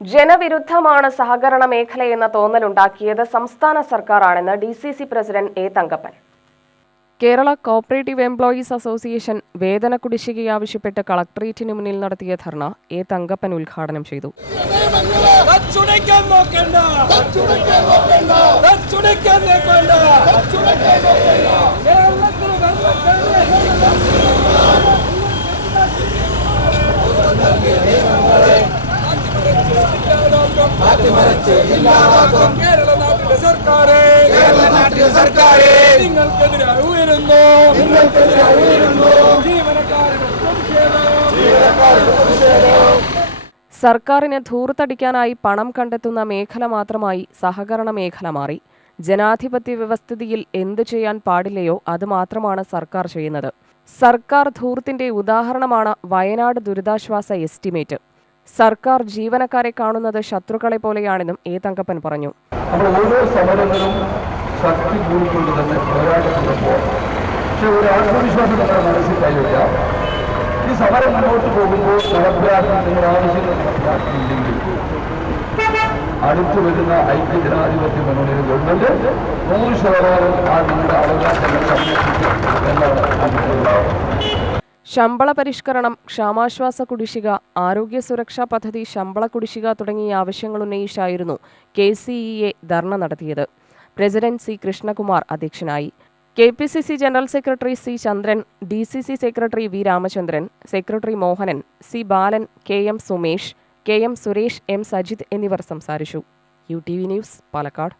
ജനവിരുദ്ധമാണ് സഹകരണ മേഖലയെന്ന തോന്നലുണ്ടാക്കിയത് സംസ്ഥാന സർക്കാരാണെന്ന് DCC president A Thankappan. Kerala cooperative employees association വേതന കുടിശ്ശികയാവശ്യപ്പെട്ട് കളക്ടറേറ്റിന് മുന്നിൽ നടത്തിയ ധർണ എ തങ്കപ്പൻ ഉദ്ഘാടനം ചെയ്തു. സർക്കാരിന് ധൂർത്തടിക്കാനായി പണം കണ്ടെത്തുന്ന മേഖല മാത്രമായി സഹകരണ മേഖല മാറി. ജനാധിപത്യ വ്യവസ്ഥിതിയിൽ എന്തു ചെയ്യാൻ പാടില്ലയോ അത് മാത്രമാണ് സർക്കാർ ചെയ്യുന്നത്. സർക്കാർ ധൂർത്തിന്റെ ഉദാഹരണമാണ് വയനാട് ദുരിതാശ്വാസ എസ്റ്റിമേറ്റ്. സർക്കാർ ജീവനക്കാരെ കാണുന്നത് ശത്രുക്കളെ പോലെയാണെന്നും എ തങ്കപ്പൻ പറഞ്ഞു. ഓരോ സമരങ്ങളും ശക്തി കൂടിക്കൊണ്ട് തന്നെ പോരാട്ടത്തിലപ്പോൾ പക്ഷെ ഒരു ആത്മവിശ്വാസം നമ്മുടെ മനസ്സിൽ കൈവയ്ക്കുക. ഈ സമരം മുന്നോട്ട് പോകുമ്പോൾ നടപ്പിലാക്കി നിങ്ങൾ ആവശ്യങ്ങൾ നടപ്പിലാക്കിയില്ലെങ്കിൽ അടുത്തു വരുന്ന ഐക്യജനാധിപത്യ മുന്നണിയുടെ ഗവൺമെന്റ് 100% ആ നിങ്ങളുടെ അവകാശങ്ങൾ സംരക്ഷിക്കും എന്നാണ്. ശമ്പള പരിഷ്കരണം, ക്ഷാമാശ്വാസ കുടിശ്ശിക, ആരോഗ്യ സുരക്ഷാ പദ്ധതി ശമ്പള കുടിശ്ശിക തുടങ്ങിയ ആവശ്യങ്ങൾ ഉന്നയിച്ചായിരുന്നു KCEA ധർണ നടത്തിയത്. പ്രസിഡന്റ് C കൃഷ്ണകുമാർ അധ്യക്ഷനായി. KPCC ജനറൽ സെക്രട്ടറി C ചന്ദ്രൻ, DCC secretary V Ramachandran, secretary Mohanan, C ബാലൻ, KM Sumesh, KM Suresh, M Sajith എന്നിവർ സംസാരിച്ചു. UTV news, Palakkad.